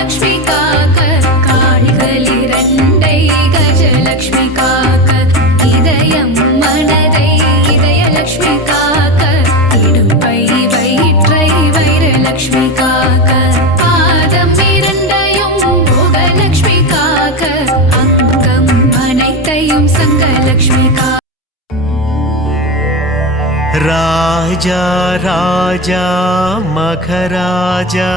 लक्ष्मी ராஜா ராஜா மகராஜா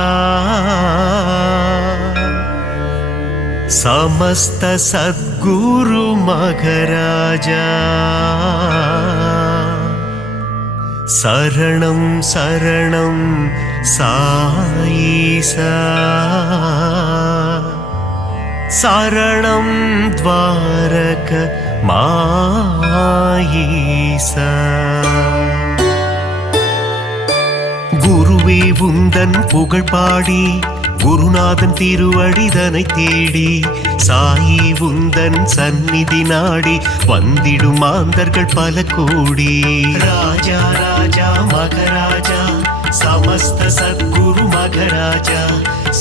समस्त सद्गुरु मगराजा शरणं शरणं साईसा शरणं द्वारक माईसा குருவே உந்தன் புகழ் பாடி குருநாதன் திருவடிதனை தேடி சாயி உந்தன் சந்நிதி நாடி வந்திடும் மாந்தர்கள் பல கோடி ராஜா ராஜா மகராஜா समस्त सद्गुरु मगराजा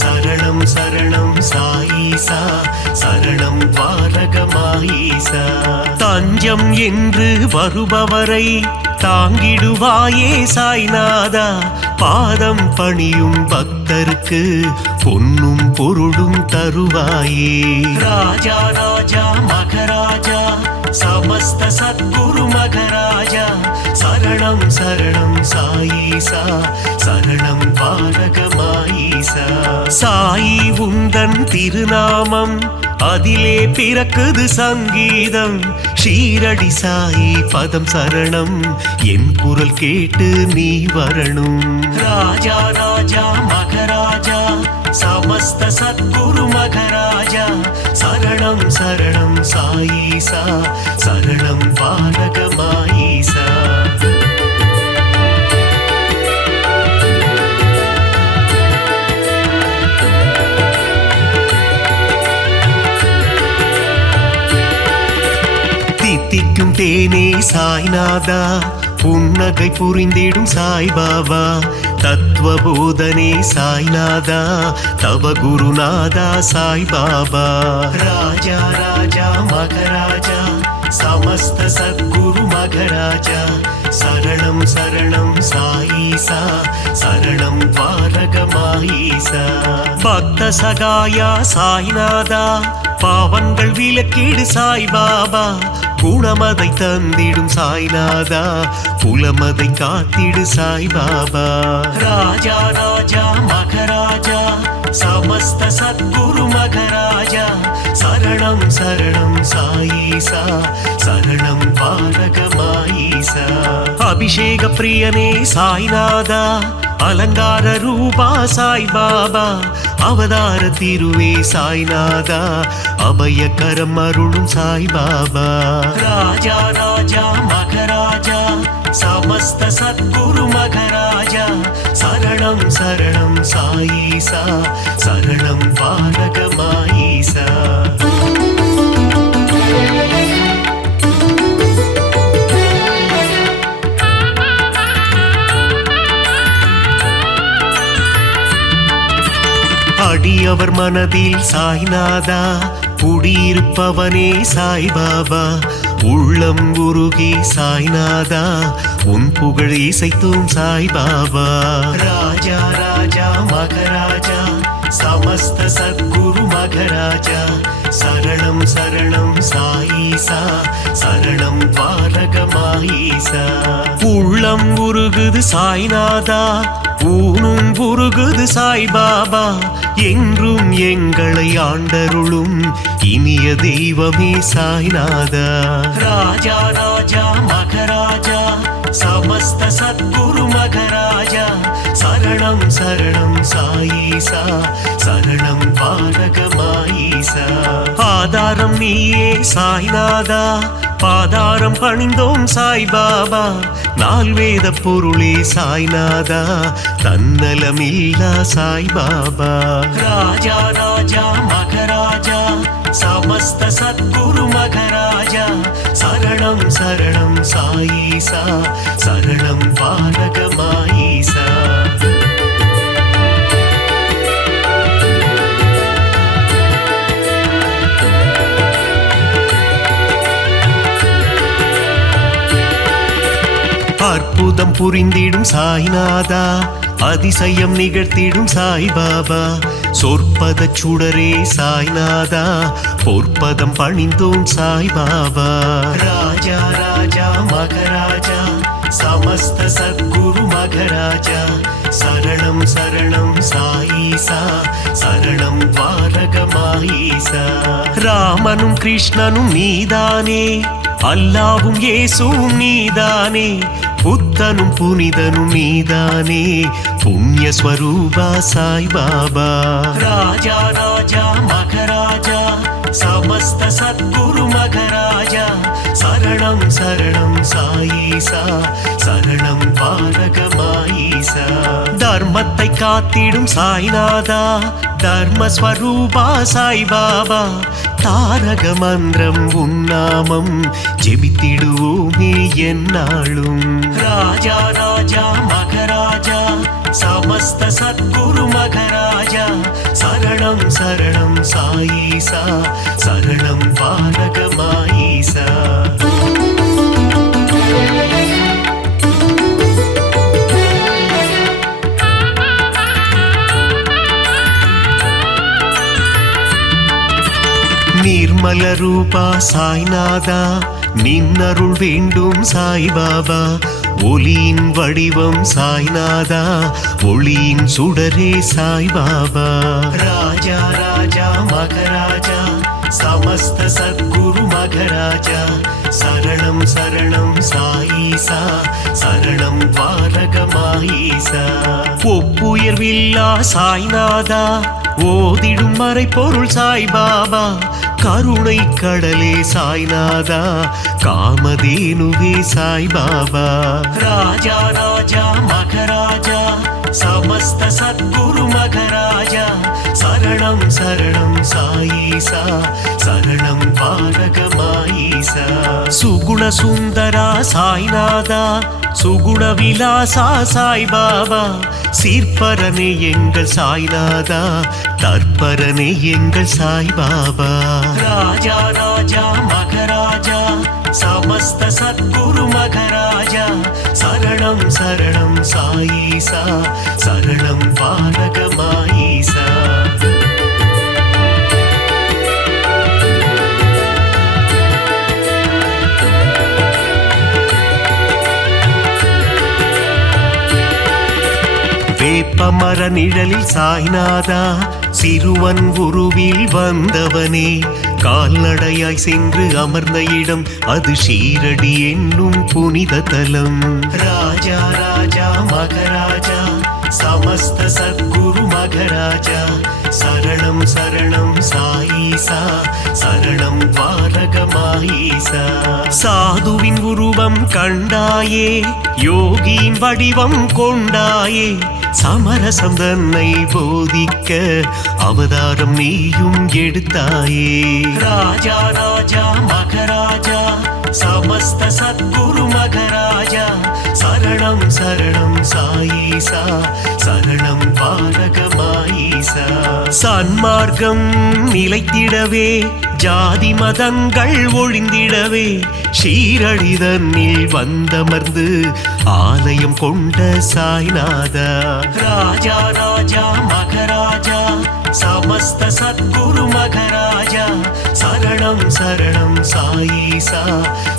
शरणं शरणं साईसा शरणं द्वारகமாயிசா தஞ்சம் என்று வருபவரை தாங்கிடுவாயே சாய்நாதா பாதம் பணியும் பக்தருக்கு பொன்னும் பொருளும் தருவாயே ராஜா ராஜா மகராஜா समस्त सद्गुरु मगराजा शरणं शरणं साईसा शरणं द्वारகமாயிசா சாயி உந்தன் திருநாமம் அதிலே பிறக்குது சங்கீதம் ஷீரடி சாயி பதம் சரணம் என் குரல் கேட்டு நீ வரணும் ராஜா ராஜா மகராஜா समस्त सद्गुरु मगराजा शरणं शरणं साईसा शरणं द्वारகமாயிசா தித்திக்கும் தேனே சாய்நாதா புன்னகை புரிந்திடும் சாய்பாபா தத்துவ போதனே சாய்நாதா தவ குருநாதா சாய்பாபா ராஜா ராஜா மகராஜா समस्त सद्गुरु मगराजा शरणं शरणं साईसा शरणं द्वारகமாயிசா பக்த சகாயா சாய்நாதா பாவங்கள் விலக்கிடு சாய்பாபா குணமதை தந்திடும் சாய்நாதா புலமதை காத்திடு சாய்பாபா ராஜா ராஜா மகராஜா समस्त सद्गुरु मगराजा शरणं शरणं साईसा शरणं द्वारகமாயிசா அபிஷேக பிரியனே சாய்நாதா அலங்கார ரூபா சாய்பாபா அவதார திருவே சாய்நாதா அபயகரம் அருளும் சாய்பாபா ராஜா ராஜா மகராஜா समस्त सद्गुरु मगराजा शरणं शरणं साईसा शरणं द्वारகமாயிசா அடியவர் மனதில் சாய்நாதா குடியிருப்பவனே சாய்பாபா உள்ளம் உருகி சாய்நாதா உன் புகழ் இசைத்தும் சாய்பாபா ராஜா ராஜா மகராஜா समस्त सद्गुरु मगराजा शरणं शरणं साईसा शरणं द्वारகமாயிசா உள்ளம் உருகுது சாய்நாதா ஊனும் உருகுது சாய்பாபா என்றும் எங்களை ஆண்டருளும் இனிய தெய்வமே சாய்நாதா ராஜா ராஜா மகராஜா समस्त सद्गुरु मगराजा शरणं शरणं साईसा शरणं द्वारகமாயிசா ஆதாரம் நீயே சாய்நாதா பாதாரம் பணிந்தோம் சாய்பாபா நால்வேத பொருளே சாய்நாதா தன்னலமில்லா சாய்பாபா ராஜா ராஜா மகராஜா समस्त सद्गुरु मगराजा शरणं शरणं साईसा शरणं द्वारகமாயிசா அற்புதம் புரிந்திடும் சாய்நாதா அதிசயம் நிகழ்த்திடும் சாய்பாபா சொற்பத சுடரே சாய்நாதா பொற்பதம் பணிந்தோம் சாய்பாபா ராஜா ராஜா மகராஜா समस्त सद्गुरु मघराजा शरणं शरणं साईसा शरणं द्वारकमाईसा ராமனும் கிருஷ்ணனும் நீதானே அல்லாவும் இயேசுவும் நீதானே புத்தனும் புனிதனும் நீதானே புண்ணிய ஸ்வரூபா சாய் பாபா ராஜா ராஜா மகராஜா समस्त सद्गुरु मघराजा शरणं शरणं साईसा शरणं द्वारकमाईसा தர்மத்தை காத்திடும் சாய்நாதா தர்மஸ்வரூபா சாய் பாபா தாரக மந்திரம் உன்னாமம் ஜெபித்திடுவோமே என்னாலும் ராஜா ராஜா மகராஜா समस्त सद्गुरु मघराजा शरणं शरणं साईसा शरणं द्वारकमाईसा निर्मल रूपा साईनादा निन्नरुள் வேண்டும் சாய் பாபா ஒளியின் வடிவம் சாய்நாதா ஒளியின் சுடரே சாய் பாபா ராஜா ராஜா மகராஜா समस्त सद्गुरु मघराजा शरणं शरणं साईसा शरणं द्वारकमाईसा ஒப்புயர்வில்லா சாய்நாதா ஓதிடும் மறைபொருள் சாய் பாபா கருணை கடலே சாய்நாதா காமதேனுவே சாய் பாபா ராஜா ராஜா மகராஜா समस्त सद्गुरु मघराजा शरणं शरणं साईसा शरणं द्वारकमाईसा सुगुण सुंदरा சாய்நாதா சுகுண விலாசா சாய் பாபா சீர்பரனே எங்கள் சாய்நாதா தற்பரனே எங்கள் சாய் பாபா ராஜா ராஜா மகராஜா समस्त सद्गुरु मघराजा शरणं शरणं साईसा शरणं द्वारकमाईसा வேப்பமர நிழலில் சாய்நாதா சிறுவன் உருவில் வந்தவனே கால்நடையாய் சென்று அமர்ந்த இடம் அது ஷீரடி என்னும் புனித தலம் ராஜா ராஜா மகராஜா समस्त सद्गुरु मघराजा शरणं शरणं साईसा शरणं द्वारकमाईसा சாதுவின் உருவம் கண்டாயே யோகியின் வடிவம் கொண்டாயே சமரசம் தன்னை போதிக்க அவதாரம் நீயும் எடுத்தாயே ராஜா ராஜா மகராஜா समस्त सद्गुरु मघराजा शरणं शरणं साईसा शरणं द्वारकमाईसा சன்மார்க்கம் நிலைத்திடவே ஜாதி மதங்கள் ஒழிந்திடவே ஷீரடி தன்னில் வந்தமர்ந்து ஆலயம் கொண்ட சாய்நாதா ராஜா ராஜா மகராஜா समस्त सद्गुरु मघराजा शरणं शरणं साईसा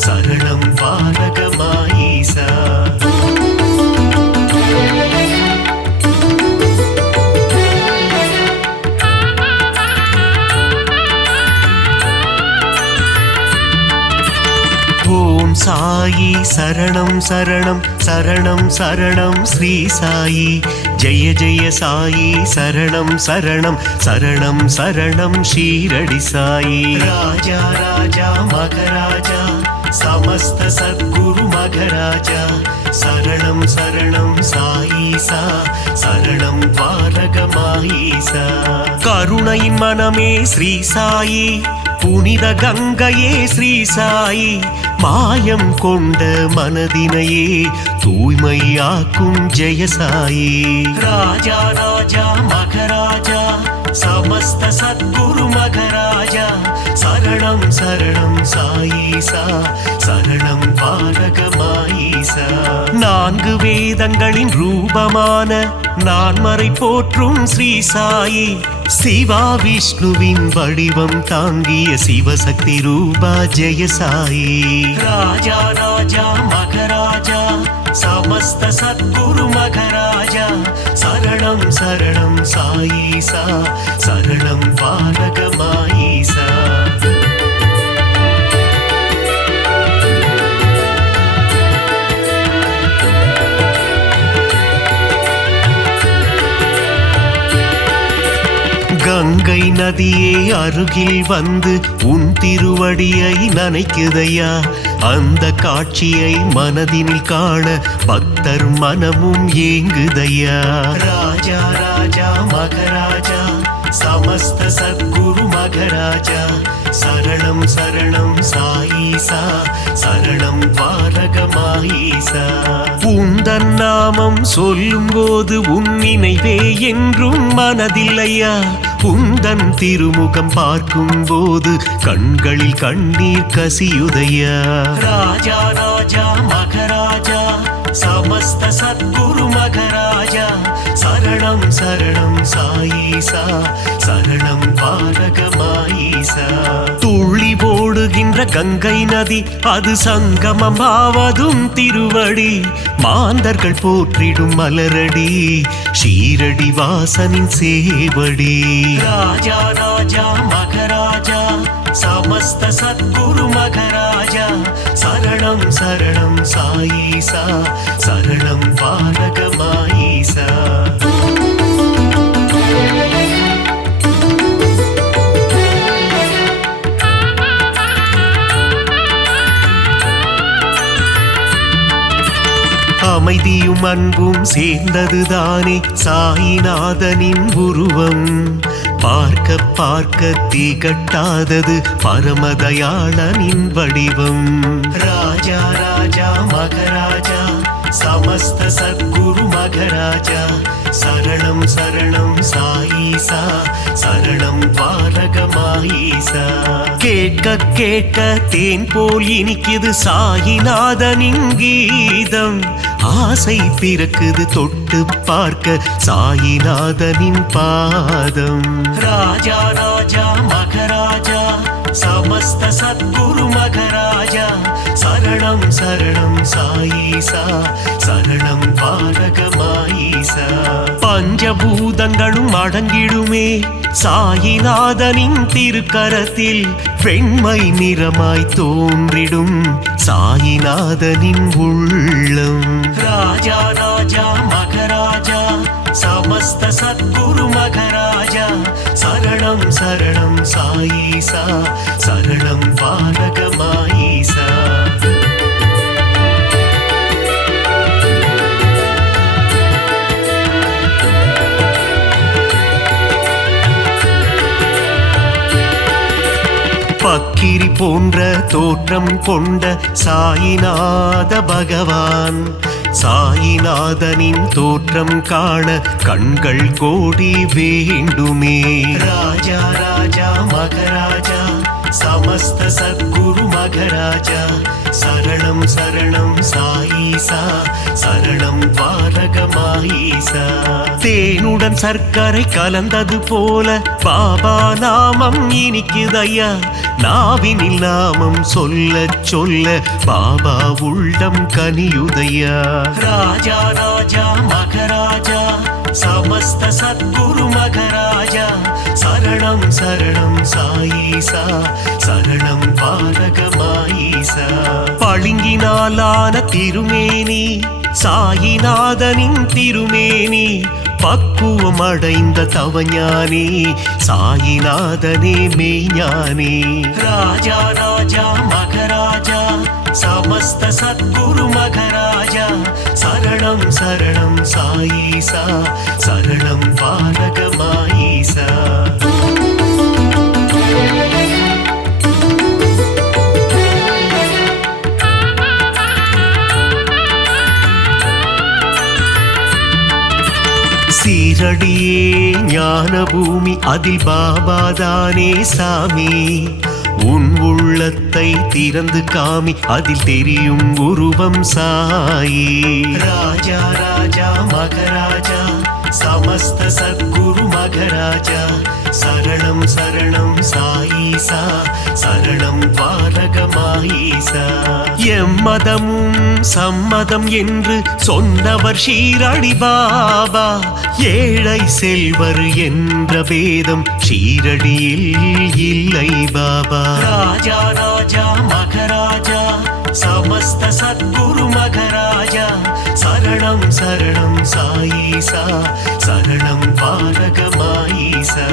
शरणं द्वारकमाईसा ஓம் சாயி சரணம் சரணம் சரணம் சரணம் ஸ்ரீ சாயி ஜெய ஜெய சாயி சரணம் சரணம் சரணம் சரணம் ஷீரடி சாயி ராஜா ராஜா மகராஜா समस्त सद्गुरु मघराजा शरणं शरणं साईसा शरणं द्वारकमाईसा கருணையின் மனமே ஸ்ரீ சாயி புனித கங்கையே ஸ்ரீ சாயி மாயம் கொண்ட மனதினையே தூய்மையாக்கும் ஜெய சாயி ராஜா ராஜா மகராஜா समस्त सद्गुरु मघराजा शरणं शरणं साईसा शरणं द्वारकमाईसा நான்கு வேதங்களின் ரூபமான நான்மறை போற்றும் ஸ்ரீ சாயி சிவா விஷ்ணுவின் வடிவம் தாங்கிய சிவசக்தி ரூபா ஜெய சாயி ராஜா ராஜா மகராஜா समस्त सद्गुरु मघराजा शरणं शरणं साईसा शरणं पालक माईसा கங்கை நதியே அருகில் வந்து உன் திருவடியை நனைக்குதையா அந்த காட்சியை மனதினில் காண பக்தர் மனமும் ஏங்குதையா ராஜா ராஜா மகராஜா समस्त सद्गुरु मघराजा शरणं शरणं साईसा शरणं पालक माईसा உந்தன் நாமம் சொல்லும் போது உன் நினைவே என்றும் மனதில்லையா உந்தன் திருமுகம் பார்க்கும் போது கண்களில் கண்ணீர் கசியுதையா ராஜா ராஜா மகராஜா समस्त सद्गुरु मघराजा शरणं शरणं साईसा शरणं पालक माईसा துள்ளி ஓடுகின்ற கங்கை நதி அது சங்கமம் ஆவதும் திருவடி மாந்தர்கள் போற்றிடும் மலரடி ஷீரடி வாசனின் சேவடி ராஜா ராஜா மகராஜா समस्त सद्गुरु मघराजा शरणं शरणं साईसा शरणं पालक माईसा அமைதியும் அன்பும் சேர்ந்ததுதானே சாயிநாதனின் உருவம் பார்க்க பார்க்க திகட்டாதது பரமதயாளனின் வடிவம் ராஜா ராஜா மகராஜா समस्त सद्गुरु मघराजा शरणं शरणं साईसा शरणं पालक माईसा கேட்க கேட்க தேன் போல் இனிக்குது சாயிநாதனின் கீதம் ஆசை பிறக்குது தொட்டு பார்க்க சாயிநாதனின் பாதம் ராஜா ராஜா மகராஜா समस्त सद्गुरु मघराजा शरणं शरणं साईसा शरणं पालक माईसा பஞ்சபூதங்களும் அடங்கிடுமே சாயிநாதனின் திருக்கரத்தில் வெண்மை நிறமாய் தோன்றிடும் சாயிநாதனின் உள்ளம் ராஜா ராஜா மகராஜா समस्त सद्गुरु मघराजा शरणं शरणं साईसा शरणं पालक माईसा பக்கிரி போன்ற தோற்றம் கொண்ட சாயிநாத பகவான் சாயிநாதனின் தோற்றம் காண கண்கள் கோடி வேண்டுமே ராஜா ராஜா மகராஜா समस्त सद्गुरु मघराजा शरणं शरणं साईसा शरणं पालक माईसा தேனுடன் சர்க்கரை கலந்தது போல பாபா நாமம் இனிக்குதையா நாவினில் நாமம் சொல்ல சொல்ல பாபா உள்ளம் கனியுதையா ராஜா ராஜா மகராஜா समस्त सद्गुरु मघराजा शरणं शरणं साईसा शरणं पालक माईसा பளிங்கினாலான திருமேனி சாயிநாதனின் திருமேனி பக்குவம் அடைந்த தவஞானி சாயிநாதனே மெய்ஞானி ராஜா ராஜா மகராஜா समस्त सद्गुरु मघराजा शरणं शरणं साईसा शरणं पालक माईसा சீரடியே ஞான பூமி அதில் பாபாதானே சாமி உன் உள்ளத்தை திறந்து காமி அதில் தெரியும் உருவம் சாயி ராஜா ராஜா மகராஜா समस्त सद्गुरु मघराजा शरणं शरणं சாயீசா சரணம் பாலகமாயீசா. எம்மதமும் சம்மதம் என்று சொன்னவர் ஷீரடி பாபா. ஏழை செல்வர் என்ற பேதம் ஷீரடியில் இல்லை பாபா. ராஜா ராஜா மகராஜா சமஸ்த சத்குரு மகராஜா சரணம் சரணம் சாயீசா சரணம் பாலகமாயீசா.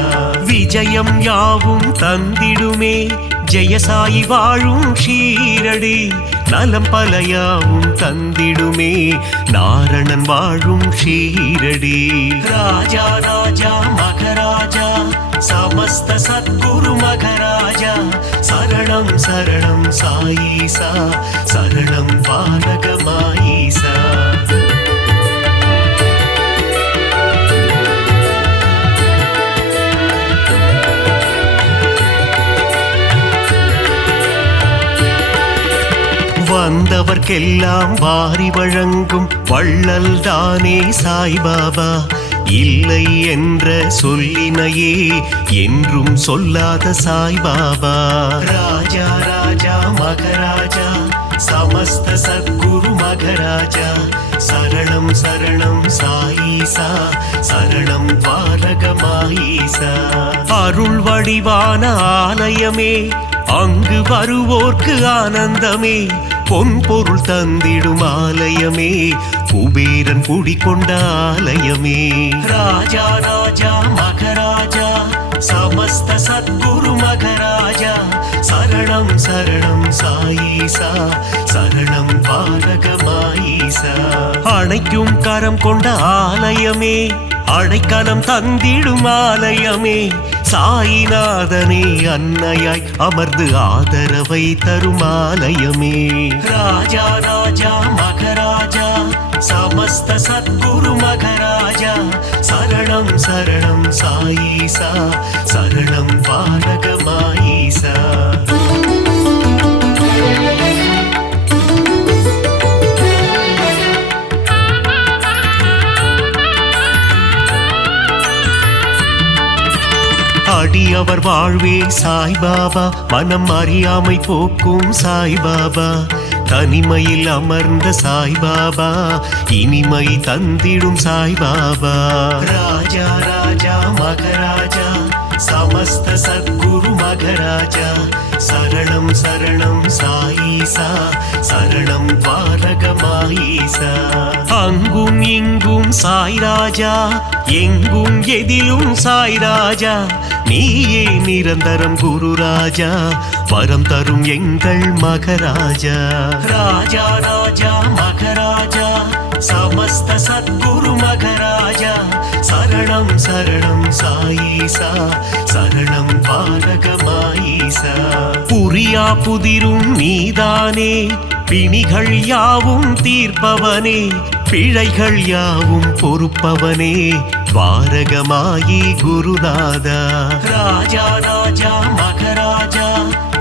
விஜயம் யாவும் தந்திடுமே ஜெயசாயி வாழும் ஷீரடி. நலம் பலயாவும் தந்திடுமே நாரணன் வாழும் ஷீரடி. ராஜா ராஜா மகராஜா சமஸ்த சத்குரு மகராஜா சரணம் சரணம் சாயீசா சரணம் பாலகமாயீசா. வந்தவர்க்கெல்லாம் வாரி வழங்கும் வள்ளல் தானே சாய்பாபா. இல்லை என்ற சொல்லினையே என்றும் சொல்லாத சாய்பாபா. ராஜா ராஜா மகராஜா சமஸ்த சத்குரு மகராஜா சரணம் சரணம் சாயீசா சரணம் பாலகமாயீசா. அருள் வடிவான ஆலயமே அங்கு வருவோர்க்கு ஆனந்தமே. பொன் பொருள் தந்திடும் ஆலயமே குபேரன் குடிகொண்ட ஆலயமே. ராஜா ராஜா மகராஜா சமஸ்த சத்குரு மகராஜா சரணம் சரணம் சாயீசா சரணம் பாலகமாயீசா. அணைக்கும் கரம் கொண்ட ஆலயமே அடைக்கலம் தந்திடும் ஆலயமே. சாயிநாதனே அன்னையாய் அமர்ந்து ஆதரவை தரும் ஆலயமே. ராஜா ராஜா மகராஜா சமஸ்த சத்குரு மகராஜா சரணம் சரணம் சாயீசா சரணம் பாலகமாயீசா. அடியவர் வாழ்வே சாய்பாபா. மனம் அறியாமை போக்கும் சாய்பாபா. தனிமையில் அமர்ந்த சாய்பாபா இனிமை தந்திடும் சாய்பாபா. ராஜா ராஜா மகராஜா சமஸ்த சத்குரு மகராஜா சரணம் சரணம் சாயீசா சரணம் பாலகமாயீசா. அங்கும் இங்கும் சாய்ராஜா எங்கும் எதிலும் சாய்ராஜா. நீயே நிரந்தரம் குரு ராஜா வரம் தரும் எங்கள் மகராஜா. ராஜா ராஜா மகராஜா சமஸ்த சத்குரு மகராஜா சரணம் சரணம் சாயீசா சரணம் பாலகமாயீசா. புரியா புதிரும் நீதானே பிணிகள் யாவும் தீர்ப்பவனே. பிழைகள் யாவும் பொறுப்பவனே துவாரகமாயி குருநாதா. ராஜா ராஜா மகராஜா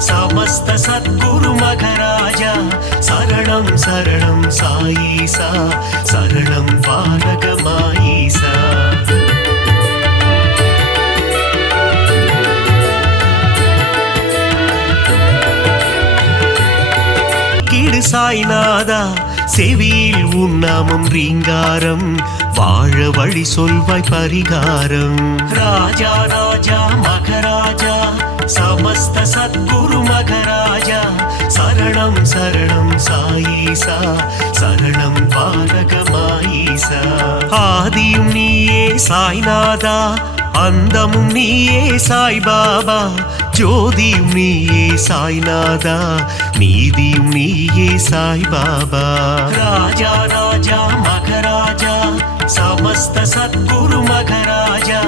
சமஸ்த சத்குரு மகராஜா சரணம் சரணம் சாயீசா சரணம் பாலகமாயீசா. கிடு சாய்நாதா செவியில் உன்னாமம் ரீங்காரம் வாழ வழி சொல்வாய் பரிகாரம். ராஜா ராஜா மகராஜா சமஸ்த சத்குரு மகராஜா சரணம் சரணம் சாயீசா சரணம் பாலகமாயீசா. ஆதியும் நீயே சாய்நாதா அந்தமும் நீயே சாய்பாபா. ஜோதியும் நீயே சாய்நாதா நீதியும் நீயே சாய்பாபா. ராஜா ராஜா மகராஜா சமஸ்த சத்குரு மகராஜா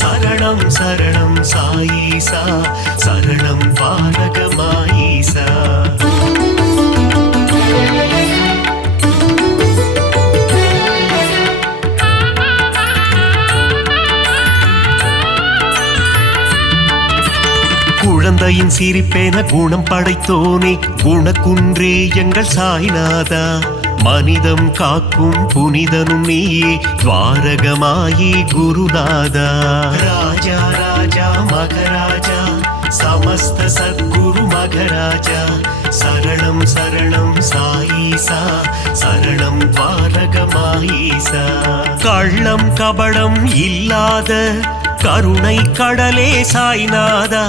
சரணம் சரணம் சாயீசா சரணம் பாலகமாயீசா. குழந்தையின் சிரிப்பேன குணம் படைத்தோனே குணக்குன்றே எங்கள் சாய்நாதா. மனிதம் காக்கும் புனிதனும் நீயே துவாரகமாயி குருநாதா. ராஜா ராஜா மகராஜா समस्त सद्गुरु मघराजा शरणं शरणं साईसा शरणं द्वारகமாயீசா கள்ளம் கபடம் இல்லாத கருணை கடலே சாய்நாதா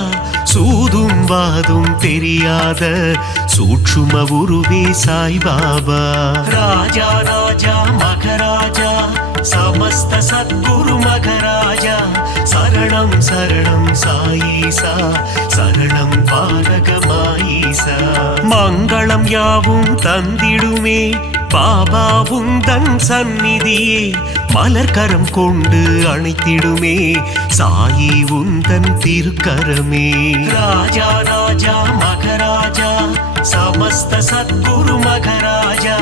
சூதும் வாதும் தெரியாத சூட்சும உருவே சாய்பாபா ராஜா ராஜா மகராஜா समस्त सद्गुरु मघराजा शरणं शरणं साईसा शरणं द्वारகமாயீசா மங்களம் யாவும் தந்திடுமே பாபா உந்தன் சந்நிதியே மலர்கரம் கொண்டு அணைத்திடுமே சாயி உந்தன் திருக்கரமே ராஜா ராஜா மகராஜா समस्त सद्गुरु मघराजा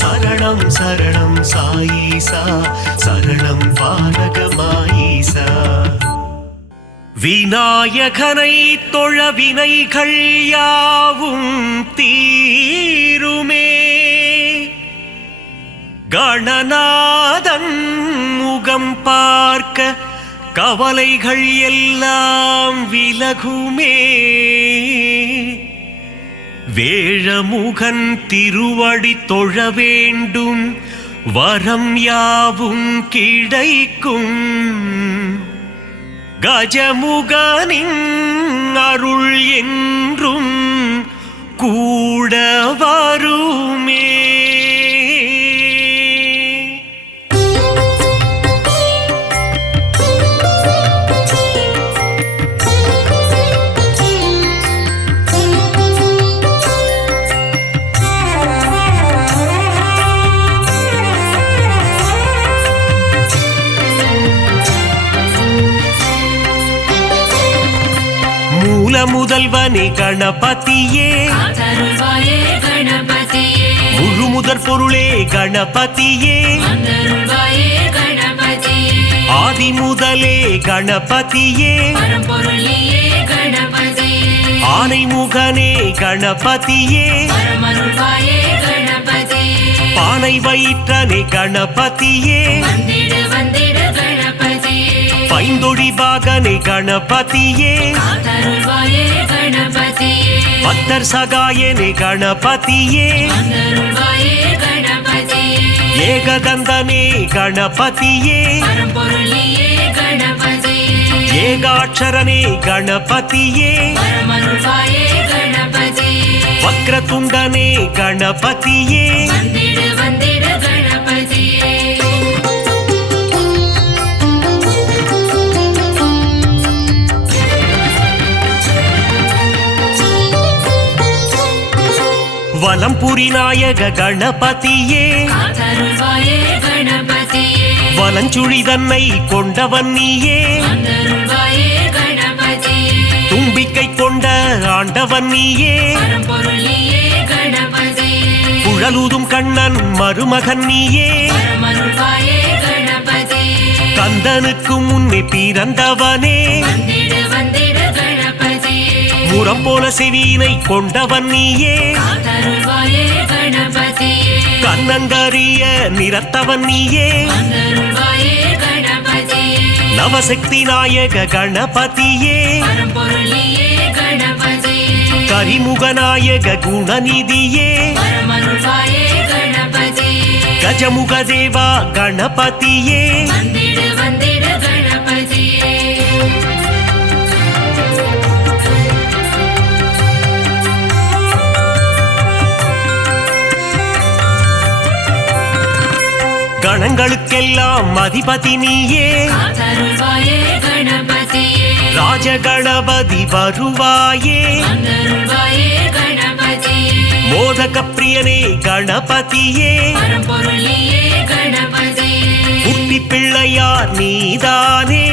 शरणं शरणं साईसा शरणं द्वारகமாயீசா விநாயகனை தொழ வினைகள் யாவும் தீருமே கணநாதன் முகம் பார்க்க கவலைகள் எல்லாம் விலகுமே வேழமுகன் திருவடி தொழ வேண்டும் வரம் யாவும் கிடைக்கும் கஜமுகனின் அருள் என்றும் கூட வருமே முதல்வனே கணபதியே முழு முதற் பொருளே கணபதியே ஆதி முதலே கணபதியே ஆனை முகனே கணபதியே பானை வயிற்றனே கணபதியே பைந்தொடி பாகனே கணபதியே பத்தர் சகாயனே கணபதியே ஏகதந்தனே கணபதியே ஏகாட்சரனே கணபதியே வக்ரதுண்டனே கணபதியே வலம்புரி நாயக கணபதியே வலஞ்சுழி தன்னை கொண்டவன் நீயே தும்பிக்கை கொண்ட ஆண்டவன் நீயே குழலூதும் கண்ணன் மருமகன் நீயே கந்தனுக்கு முன்னே பிறந்தவனே முரம் போல செவியினை கொண்டவன் நீயே கண்ணங்கரிய நிறத்தவன் நீயே நவசக்தி நாயக கணபதியே கரிமுக நாயக குணநிதியே கஜமுக தேவா கணபதியே கணங்களுக்கெல்லாம் அதிபதி நீயே ராஜகணபதி வருவாயே மோதக பிரியனே கணபதியே குட்டி பிள்ளையார் நீதானே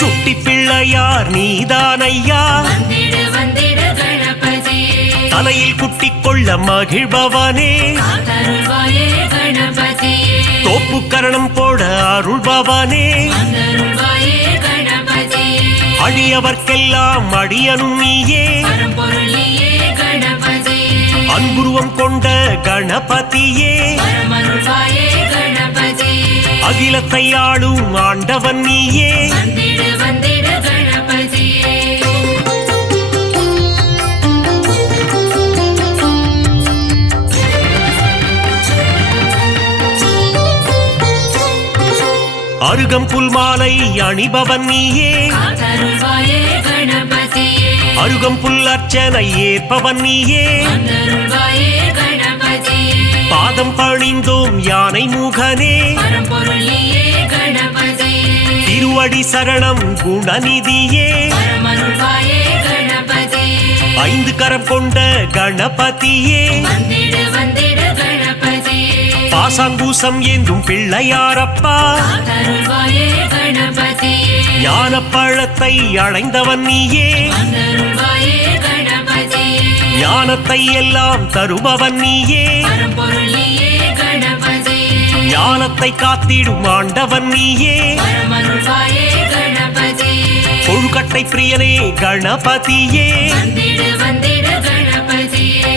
சுட்டி பிள்ளையார் நீதானையா தலையில் குட்டிக் கொள்ள மகிழ்பவனே தோப்பு கரணம் போட அருள்பவனே அடியவர்க்கெல்லாம் அடியனும் நீயே அன்புருவம் கொண்ட கணபதியே அகிலத்தை ஆளும் ஆண்டவன் நீயே அருகம்புல் மாலை அணிபவன் நீயே காத்தருள்வாயே கணபதியே அருகம்புல் அர்ச்சனை ஏற்பவன் நீயே வந்தருள்வாயே கணபதியே பாதம் பணிந்தோம் யானை முகனே பரம்பொருள் நீயே கணபதியே திருவடி சரணம் குணநிதியே பரமருள்வாயே கணபதியே ஐந்து கரம் கொண்ட கணபதியே வந்திடு வந்திடு கணபதியே பாசாங்கூசம் ஏந்தும் பிள்ளையாரப்பா காத்தருள்வாயே கணபதியே ஞானப்பழத்தை அடைந்தவன் நீயே வந்தருள்வாயே கணபதியே ஞானத்தை எல்லாம் தருபவன் நீயே பரம்பொருள் நீயே கணபதியே ஞானத்தை காத்திடும் ஆண்டவன் நீயே பரமருள்வாயே கணபதியே கொழுக்கட்டை பிரியனே கணபதியே வந்திடு வந்திடு கணபதியே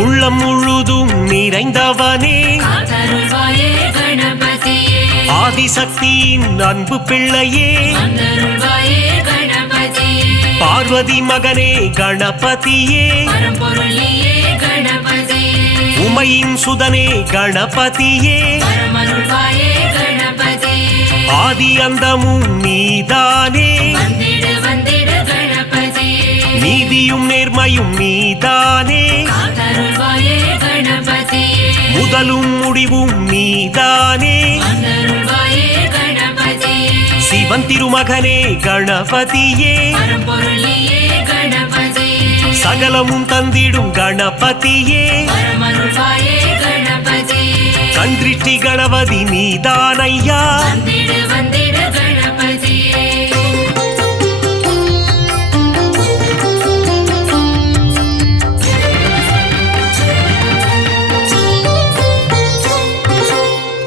உள்ளம் முழுதும் நிறைந்தவனே காத்தருள்வாயே கணபதியே ஆதிசக்தியின் அன்பு பிள்ளையே வந்தருள்வாயே கணபதியே பார்வதி மகனே கணபதியே பரம்பொருள் நீயே கணபதியே உமையின் சுதனே கணபதியே பரமருள்வாயே கணபதியே ஆதி அந்தமும் நீதானே வந்திடு வந்திடு கணபதியே நீதியும் நேர்மையும் நீதானே காத்தருள்வாயே கணபதியே முதலும் முடிவும் நீதானே வந்தருள்வாயே கணபதியே சிவன் திருமகனே கணபதியே பரம்பொருள் நீயே கணபதியே சகலமும் தந்திடும் கணபதியே பரமருள்வாயே கணபதியே கந்திருஷ்டி கணபதி நீதானையா வந்திடு வந்திடு கணபதியே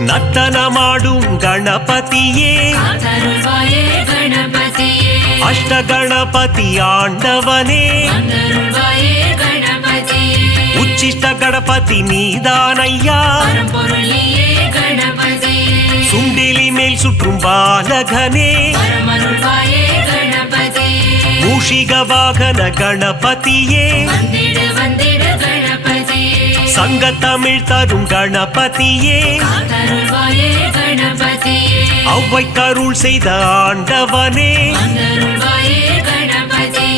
நர்த்தனமாடும் கணபதியே காத்தருள்வாயே கணபதியே அஷ்ட கணபதி ஆண்டவனே வந்தருள்வாயே கணபதியே உச்சிஷ்ட கணபதி நீதானையா பரம்பொருள் நீயே கணபதியே சுண்டிலி மேல் சுற்றும் பாலகனே பரமருள்வாயே கணபதியே மூஷிக வாகன கணபதியே வந்திடு வந்திடு கணபதியே சங்க தமிழ் தரும் கணபதியே காத்தருள்வாயே கணபதியே அவ்வை கருள் செய்த ஆண்டவனே வந்தருள்வாயே கணபதியே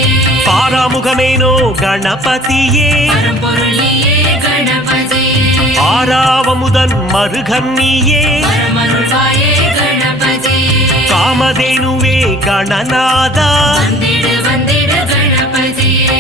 பாராமுகமேனோ கணபதியே பரம்பொருள் நீயே கணபதியே ஆறாவமுதன் மருகன் நீயே பரமருள்வாயே கணபதியே காமதேனுவே கணநாதா வந்திடு வந்திடு கணபதியே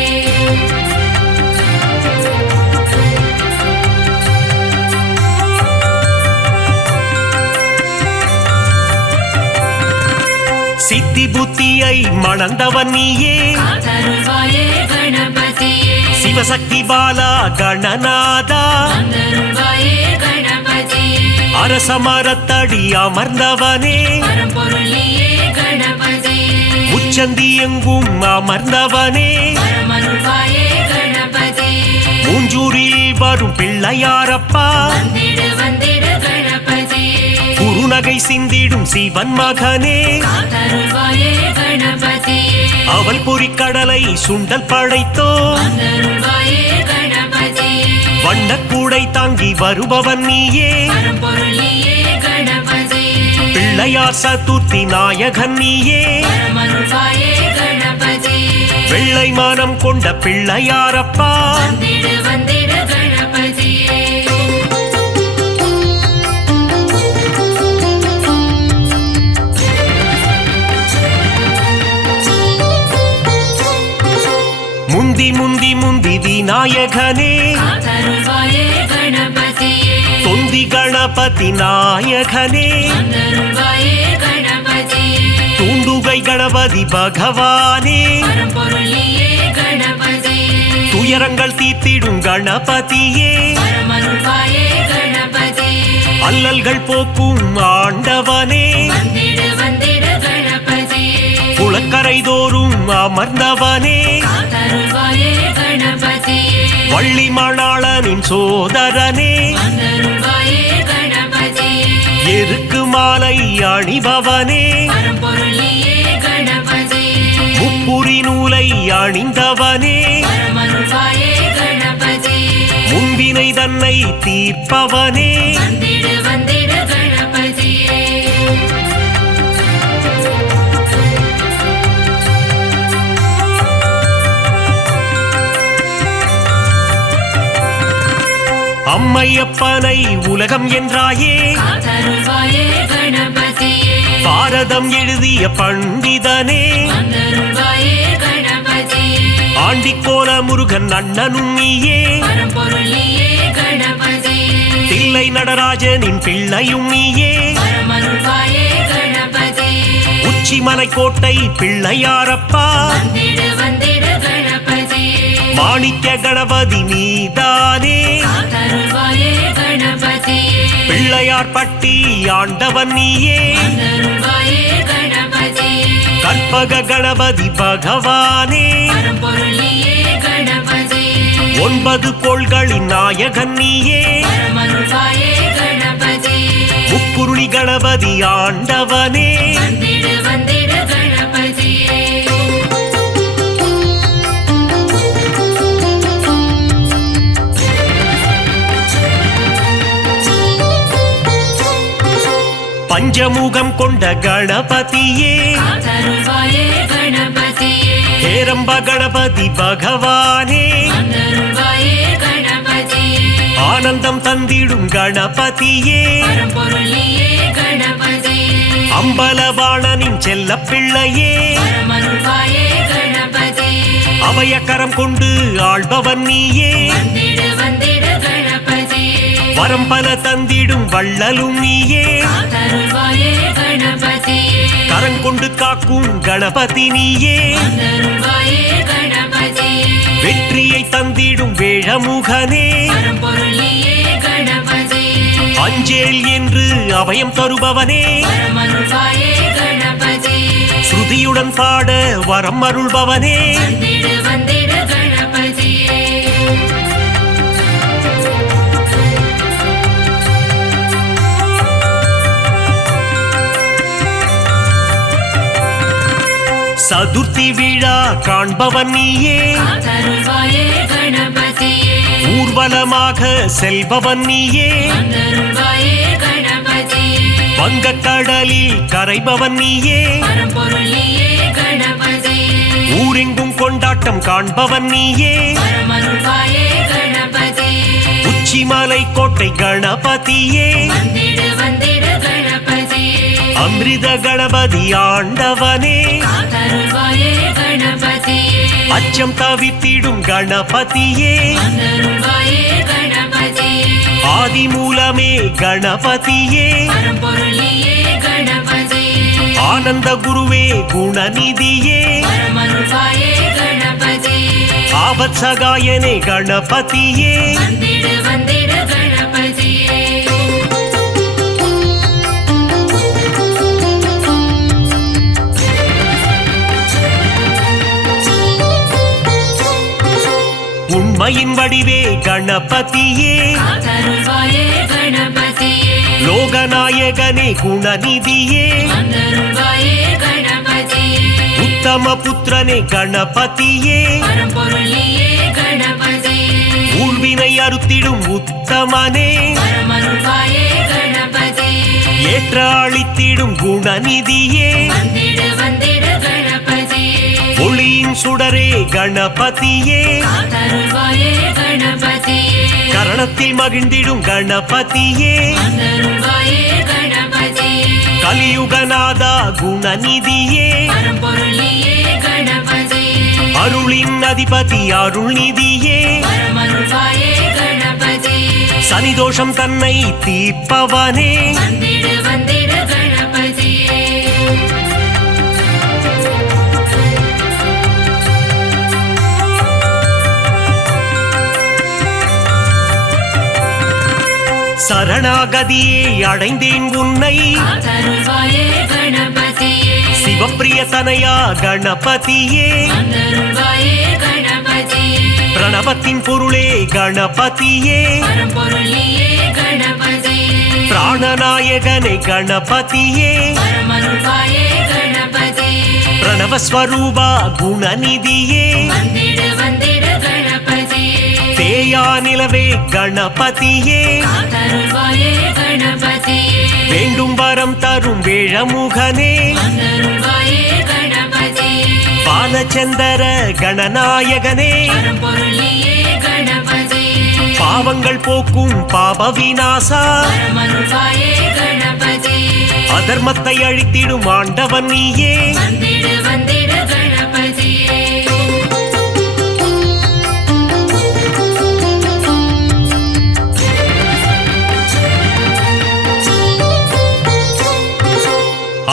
சித்தி புத்தியை மணந்தவன் நீயே காத்தருள்வாயே கணபதியே சிவசக்தி பாலா கணநாதா வந்தருள்வாயே கணபதியே அரச மரத்தடி அமர்ந்தவனே பரம்பொருள் நீயே கணபதியே உச்சந்தி எங்கும் அமர்ந்தவனே பரமருள்வாயே கணபதியே மூஞ்சூரில் வரும் பிள்ளையாரப்பா வந்திடு வந்திடு கணபதியே குறுநகை சிந்திடும் சிவன் மகனே காத்தருள்வாயே கணபதியே அவள் பொறிக்கடலை சுண்டல் படைத்தோ வந்தருள்வாயே கணபதியே வண்ணக்கூடை தாங்கி வருபவன் நீயே பரம்பொருள் நீயே கணபதியே பிள்ளையார் சதுர்த்தி நாயகன் நீயே பரமருள்வாயே கணபதியே வெள்ளை மானம் கொண்ட பிள்ளையாரப்பா வந்திடு வந்திடு கணபதியே முந்தி முந்தி முந்தி விநாயகனே காத்தருள்வாயே கணபதியே தொந்தி கணபதி நாயகனே வந்தருள்வாயே கணபதியே தூண்டுகை கணபதி பகவானே பரம்பொருள் நீயே கணபதியே துயரங்கள் தீர்த்திடும் கணபதியே பரமருள்வாயே கணபதியே அல்லல்கள் போக்கும் ஆண்டவனே வந்திடு வந்திடு கணபதியே குளக்கரை தோறும் அமர்ந்தவனே காத்தருள்வாயே கணபதியே வள்ளி மணாளனின் சோதரனே வந்தருள்வாயே கணபதியே எருக்கு மாலை அணிபவனே பரம்பொருள் நீயே கணபதியே முப்புரி நூலை அணிந்தவனே வரமருள்வாயே கணபதியே முன்பினை தன்னை தீர்ப்பவனே வந்திடு வந்திடு கணபதியே அம்மையப்பனை உலகம் என்றாயே காத்தருள்வாயே கணபதியே பாரதம் எழுதிய பண்டிதனே வந்தருள்வாயே கணபதியே ஆண்டிக்கோல முருகன் அண்ணனும் நீயே பரம்பொருள் நீயே கணபதியே தில்லை நடராஜனின் பிள்ளையும் நீயே வரமருள்வாயே கணபதியே உச்சிமலை கோட்டை பிள்ளையாரப்பா வந்திடு வந்திடு கணபதியே மாணிக்க கணபதி நீதானே காத்தருள்வாயே கணபதியே பிள்ளையார் பட்டி ஆண்டவன் நீயே வந்தருள்வாயே கணபதியே கற்பக கணபதி பகவானே பரம்பொருள் நீயே கணபதியே 9 கோள்களின் நாயகன் நீயே வரமருள்வாயே கணபதியே முக்குருளி கணபதி ஆண்டவனே வந்திடு வந்திடு கணபதியே பஞ்சமுகம் கொண்ட கணபதியே காத்தருள்வாயே கணபதியே ஹேரம்ப கணபதி பகவானே வந்தருள்வாயே கணபதியே ஆனந்தம் தந்திடும் கணபதியே பரம்பொருள் நீயே கணபதியே அம்பலவாணனின் செல்ல பிள்ளையே வரமருள்வாயே கணபதியே அபயக்கரம் கொண்டு ஆள்பவன் நீயே வந்திடு வந்திடு கணபதியே வரம் பல தந்திடும் வள்ளலும் நீயே காத்தருள்வாயே கணபதியே கரங்கொண்டு காக்கும் கணபதி நீயே வந்தருள்வாயே கணபதியே வெற்றியை தந்திடும் வேழமுகனே பரம்பொருள் நீயே கணபதியே அஞ்சேல் என்று அபயம் தருபவனே வரமருள்வாயே கணபதியே ஸ்ருதியுடன் பாட வரம் அருள்பவனே வந்திடு வந்திடு கணபதியே சதுர்த்தி விழா காண்பவன் நீயே காத்தருள்வாயே கணபதியே ஊர்வலமாக செல்பவன் நீயே வந்தருள்வாயே கணபதியே வங்கக்கடலில் கரைபவன் நீயே பரம்பொருள் நீயே கணபதியே ஊரெங்கும் கொண்டாட்டம் காண்பவன் நீயே வரமருள்வாயே கணபதியே உச்சிமலை கோட்டை கணபதியே வந்திடு வந்திடு கணபதியே அமிர்த கணபதி ஆண்டவனே காத்தருள்வாயே கணபதியே அச்சம் தவித்திடும் கணபதியே வந்தருள்வாயே கணபதியே ஆதி மூலமே கணபதியே பரம்பொருள் நீயே கணபதியே ஆனந்த குருவே குணநிதியே வரமருள்வாயே கணபதியே ஆபத் சகாயனே கணபதியே வந்திடு வந்திடு கணபதியே உண்மையின் வடிவே கணபதியே காத்தருள்வாயே கணபதியே லோகநாயகனே குணநிதியே வந்தருள்வாயே கணபதியே உத்தம புத்திரனே கணபதியே பரம்பொருள் நீயே கணபதியே ஊழ்வினை அறுத்திடும் உத்தமனே வரமருள்வாயே கணபதியே ஏற்ற அளித்திடும் குணநிதியே வந்திடு வந்திடு கணபதியே ஒளியின் சுடரே கணபதியே காத்தருள்வாயே கணபதியே கரணத்தில் மகிழ்ந்திடும் கணபதியே வந்தருள்வாயே கணபதியே கலியுகநாதா குணநிதியே பரம்பொருள் நீயே கணபதியே அருளின் அதிபதி அருள்நிதியே வரமருள்வாயே கணபதியே சனிதோஷம் தன்னை தீர்ப்பவனே வந்திடு வந்திடு கணபதியே சரணாகதியே அடைந்தேன் உன்னை காத்தருள்வாயே கணபதியே சிவப்பிரிய தனையா கணபதியே வந்தருள்வாயே கணபதியே பிரணவத்தின் பொருளே கணபதியே பரம்பொருள் நீயே கணபதியே பிராணநாயகனே கணபதியே வரமருள்வாயே கணபதியே பிரணவஸ்வரூபா குணநிதியே வந்திடு வந்திடு கணபதியே தேயா நிலவே கணபதியே காத்தருள்வாயே கணபதியே வேண்டும் வரம் தரும் வேழமுகனே வந்தருள்வாயே கணபதியே பாலச்சந்தர கணநாயகனே பரம்பொருளியே கணபதியே பாவங்கள் போக்கும் பாப விநாசா பரமருள்வாயே கணபதியே அதர்மத்தை அழித்திடும் ஆண்டவன் நீயே வந்திடு வந்திடு கணபதியே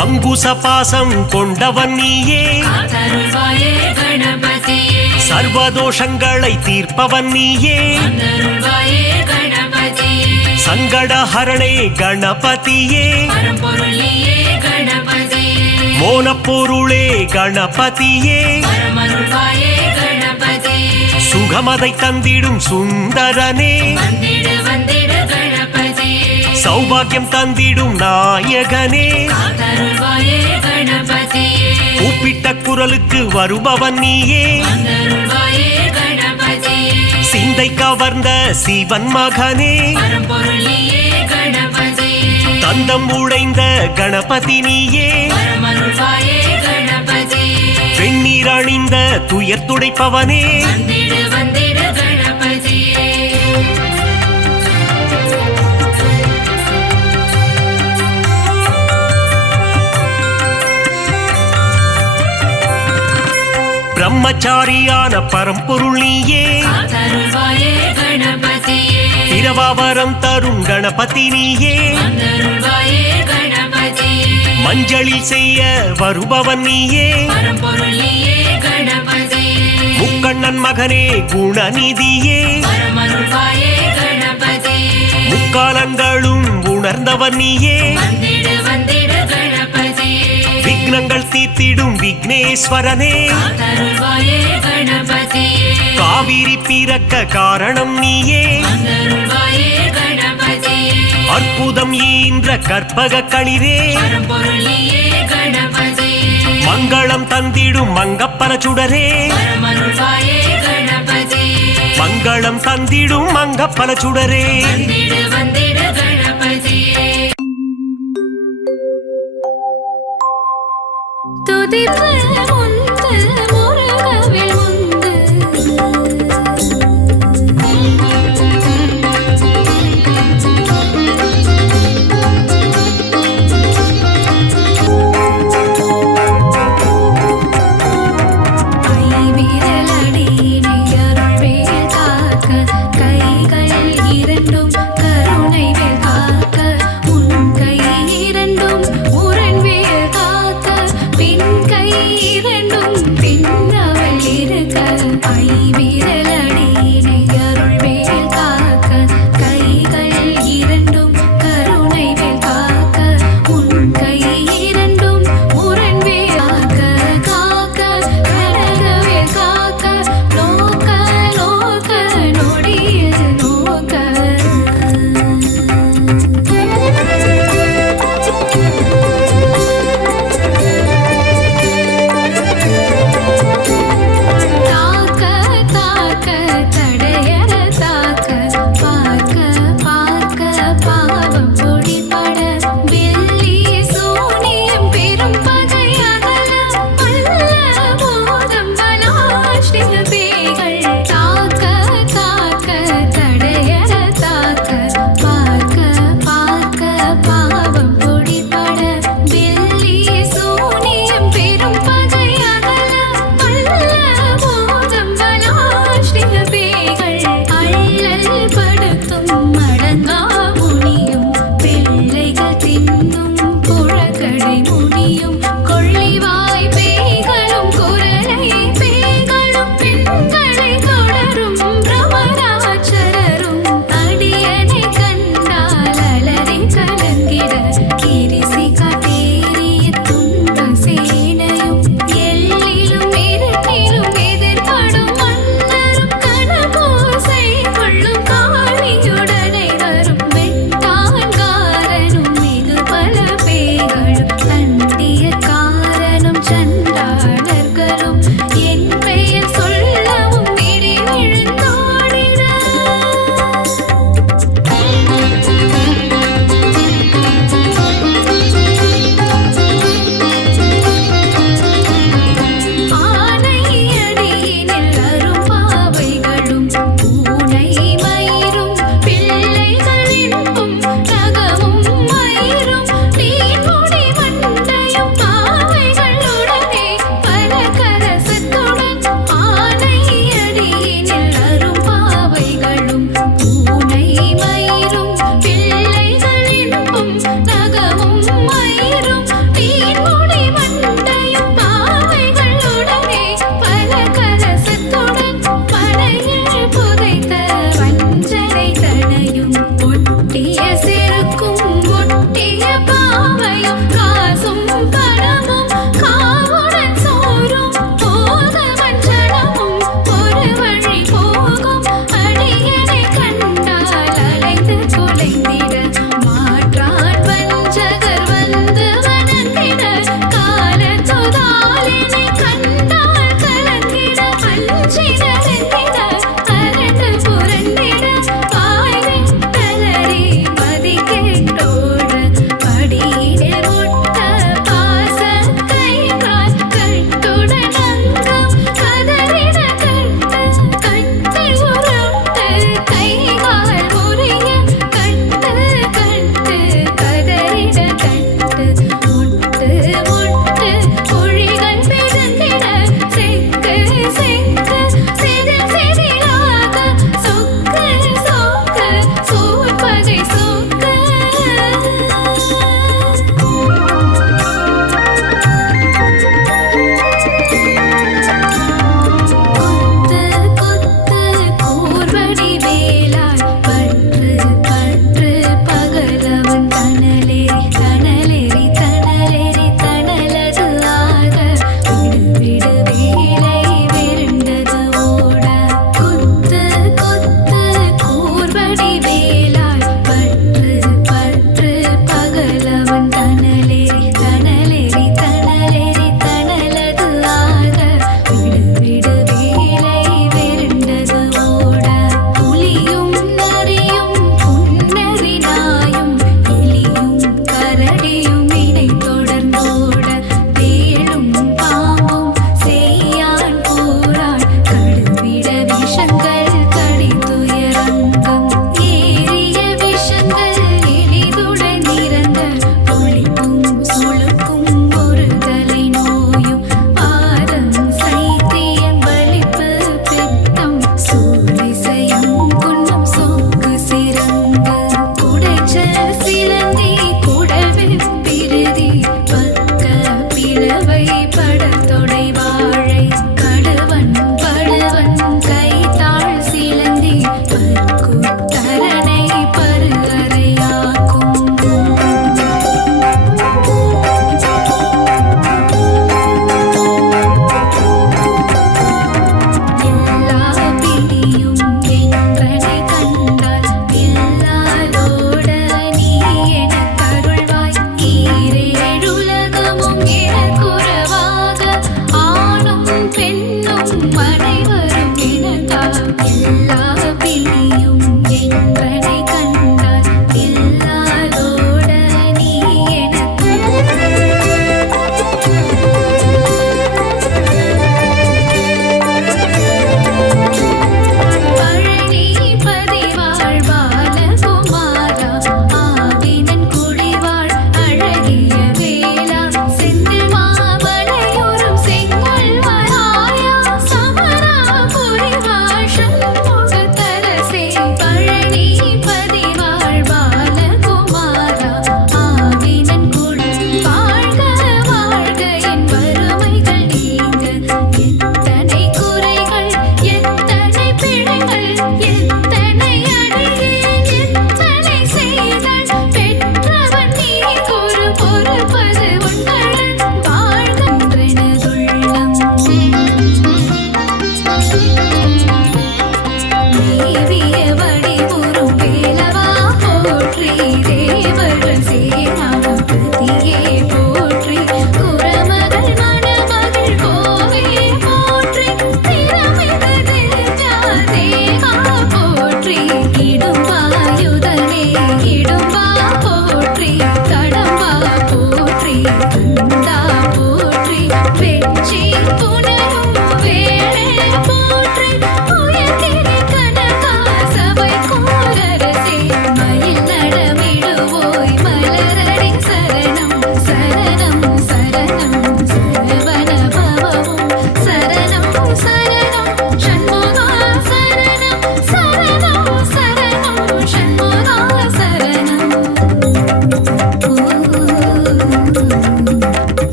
அங்குச பாசம் கொண்டவன் நீயே காத்தருள்வாயே கணபதியே சர்வதோஷங்களை தீர்ப்பவன் நீயே வந்தருள்வாயே கணபதியே சங்கடஹரணே கணபதியே பரம்பொருளியே கணபதியே மோனப்பொருளே கணபதியே பரமருள்வாயே கணபதியே சுகமதை தந்திடும் சுந்தரனே வந்திடு வந்திடு கணபதியே சௌபாகியம் தந்திடும் நாயகனே காத்தருள்வாயே கணபதியே கூப்பிட்ட குரலுக்கு வருபவன் நீயே வந்தருள்வாயே கணபதியே சிந்தை கவர்ந்த சிவன் மகனே பரம்பொருளியே கணபதியே தந்தம் உடைந்த கணபதி நீயே பரமருள்வாயே கணபதியே வெண்ணீர் அணிந்த துயர் துடைப்பவனே வந்திடு வந்திடு கணபதியே பிரம்மச்சாரியான பரம்பொருள் நீயே காத்தருள்வாயே கணபதியே இரவாவரம் தரும் கணபதி நீயே வந்தருள்வாயே கணபதியே மஞ்சளில் செய்ய வருபவன் நீயே பரம்பொருளியே கணபதியே முக்கண்ணன் மகனே குணநிதியே பரமருள்வாயே கணபதியே முக்காலங்களும் உணர்ந்தவன் நீயே வந்திடு வந்திடு கணபதியே விக்னங்கள் தீர்த்திடும் விக்னேஸ்வரனே காத்தருள்வாயே கணபதியே காவிரி பிறக்க காரணம் நீயே வந்தருள்வாயே கணபதியே அற்புதம் ஈன்ற கற்பக களிரே பரம்பொருளியே கணபதியே மங்களம் தந்திடும் மங்கப்பர சுடரே பரமருள்வாயே கணபதியே மங்களம் தந்திடும் மங்கப்பல சுடரே வந்திடு வந்திடு கணபதியே துதிப்பு முந்து முருகவில் முந்து ஐவிரலடியினை அருள்வேல் காக்க கைகள் இரண்டும் கருணைவேல் காக்க உன் கை இரண்டும் முரண்வேல் காக்க பின் கை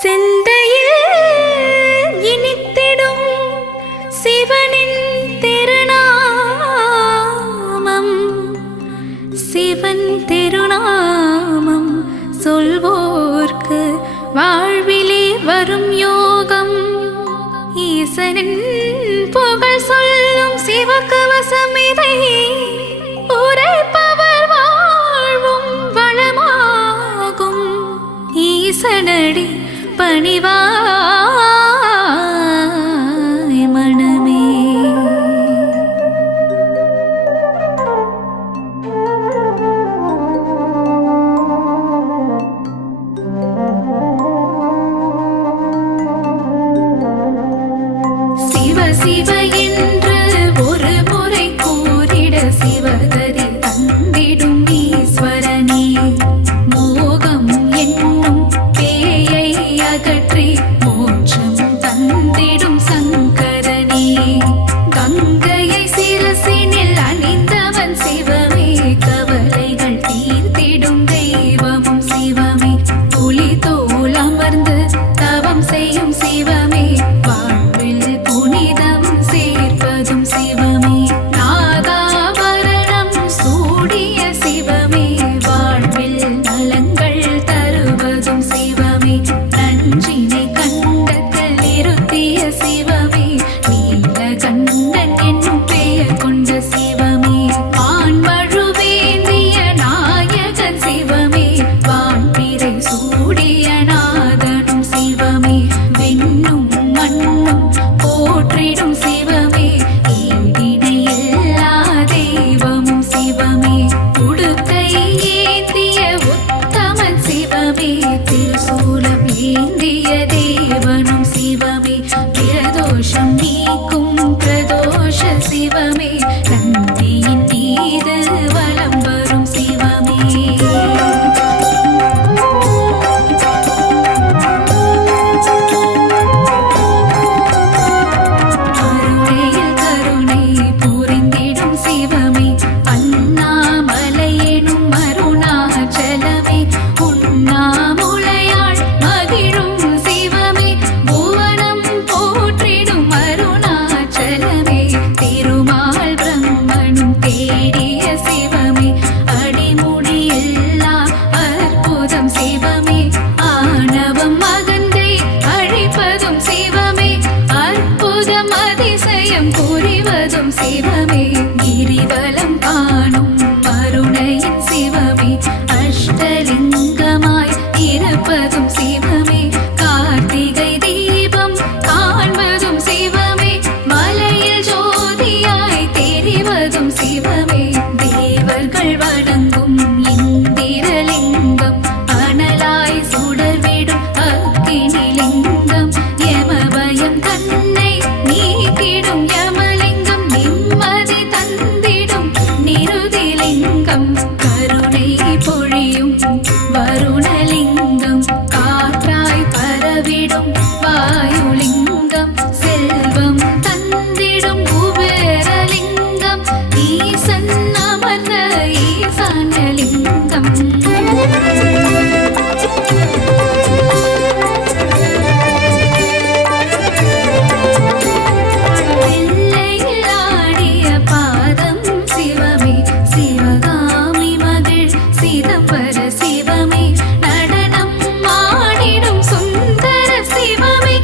சிந்தையில் இனித்திடும் சிவனின் திருநாமம், சிவன் திருநாமம் சொல்வோர்க்கு வாழ்விலே வரும் யோகம். ஈசனின் புகழ் சொல்லும் சிவகவசம் இதை உரைப்பவர் வாழ்வும் வளமாகும். ஈசனடி பணிவாய் மனமே. சிவ சிவ என்று ஒரு முறை கூறிட சிவகதி தந்திடும் ஈஸ்வரனே. மோகம் என்னும் பேயை அகற்றி மோட்சம் தந்திடும் சங்கரனே. கங்கையை சிரசினில் அணிந்தவன் சிவமே. கவலைகள் தீர்த்திடும் தெய்வமும் சிவமே. புலி தோல் அமர்ந்து தவம் செய்யும் சிவமே. வாழ்வில் புனிதம் சேர்ப்பதும் சிவமே. நாகாபரணம் சூடிய சிவமே. வாழ்வில் நலங்கள் தருவதும் சிவமே. நஞ்சினை கண்டத்தில் நிறுத்திய சிவமே. நீலகண்டன் என்னும் பெயர் கொண்ட சிவமே. ஆண்மழுவேந்திய நாயகன் சிவமே. வான்பிறை சூடிய நாதனும் சிவமே. விண்ணும் மண்ணும் போற்றிடும் சிவமே. ஈடினை எல்லா தெய்வமும் சிவமே. உடுக்கை ஏந்திய உத்தமன் சிவமே. திருசூலம் ஏந்திய தேவனும் சிவமே. பிரதோஷம் நீக்கும் பிரதோஷ சிவமே. நந்தியின் மீது வலம் வரும் சிவமே. கருணையில் கருணை புரிந்திடும் சிவமே. அண்ணாமலை எனும் அருணாச்சலமே. உண்ணாமுலையாள் மகிழும் சிவமே. புவனம் போற்றிடும் அருணாச்சலமே. திருமால் பிரம்மனும் தேடிய சிவமே. அடிமுடி எல்லா அற்புதம் சிவமே. ஆணவம் அகந்தை அழிப்பதும் சிவமே. அற்புதம் அதிசயம் புரிவதும் சிவமே. கிரிவலம் காணும் அருணையின் சிவமே. அஷ்டலிங்கமாய் இருப்பதும் சிவமே. கார்த்திகை தீபம் காண்பதும் சிவமே. மலையில் ஜோதியாய் தெரிவதும் சிவமே. தேவர்கள் வணங்கும் இந்திரலிங்கம். அனலாய் சுடர்விடும் அக்கினிலிங்கம். யமபயம் தன்னை நீக்கிடும் யமலிங்கம். நிம்மதி தந்திடும் நிருதிலிங்கம். கருணை பொழியும் வருணலிங்கம். காற்றாய் பரவிடும் வாயுலிங்கம். செல்வம் தந்திடும் குபேரலிங்கம். ஈசன் அமர்ந்த ஈசானலிங்கம். எல்லையில் ஆடிய பாதம் சிவமே. சிவகாமி மகிழ் சிதம்பர சிவமே. நடனம் ஆடிடும் சுந்தர சிவமே.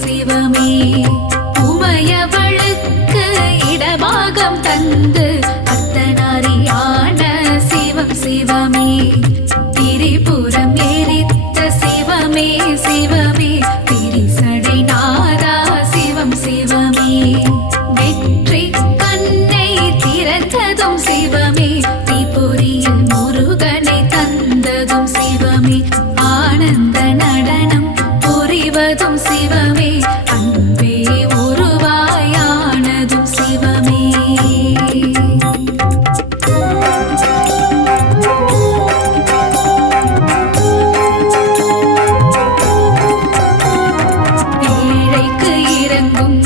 சிவமே உமையவளுக்கு இடபாகம் தந்து அர்த்தநாரியான சிவம் சிவமே திரிபுரம் எரித்த சிவமே சிவமே திரிசடை நாதா சிவம் சிவமே வெற்றி கண்ணை திறந்ததும் சிவமே தீபொறியில் முருகனை தந்ததும் சிவமே ஆனந்த நடனம் புரிவதும் சிவமே அன்பே உருவாயானதும் சிவமே ஏழைக்கு இறங்கும்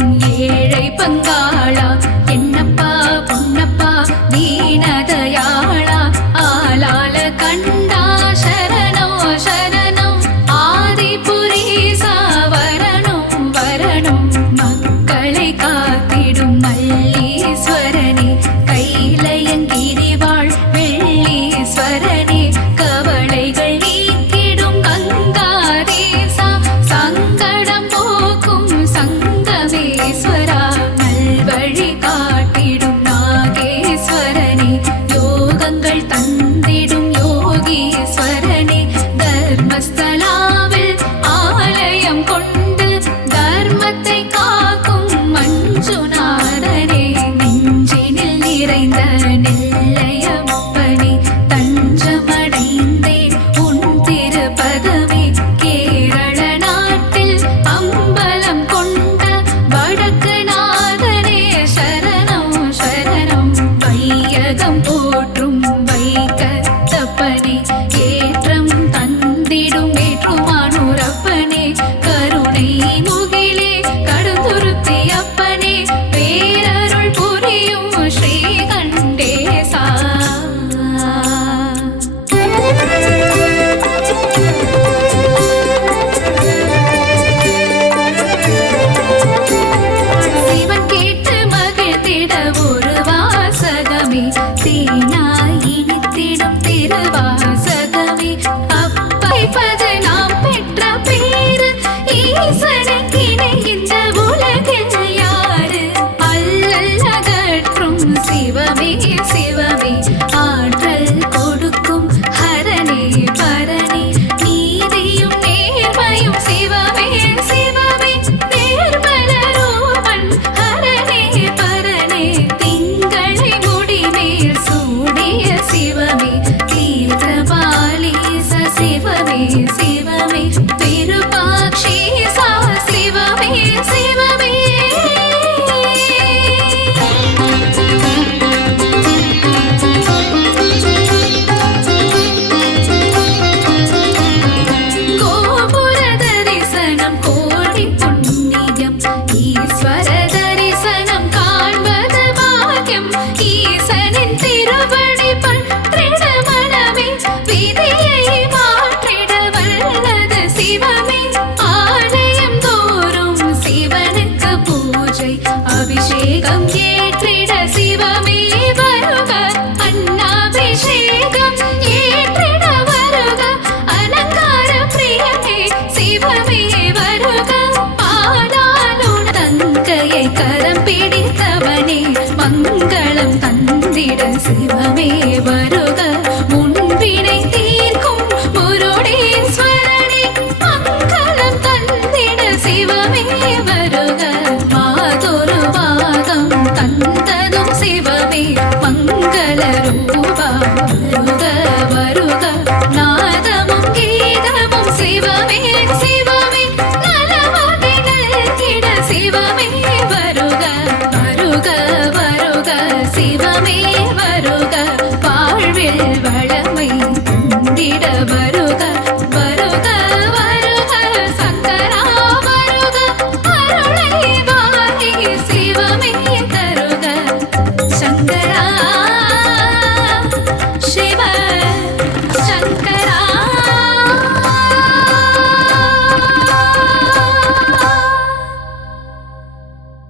ஏழை பங்காளா என்னப்பா பொன்னப்பா தீனதயாளா ஆலால கண்டா சரணோ சரணம் ஆதிபுரீசா வரணும் வரணும் மக்களை காத்திடும் மல்லீஸ்வரனே கைலயங்கிரிவாழ் வெள்ளீஸ்வரனே கவலைகள் நீக்கிடும் கங்காதேசா சங்கடம் போக்கும் சங்கமேஸ்வரா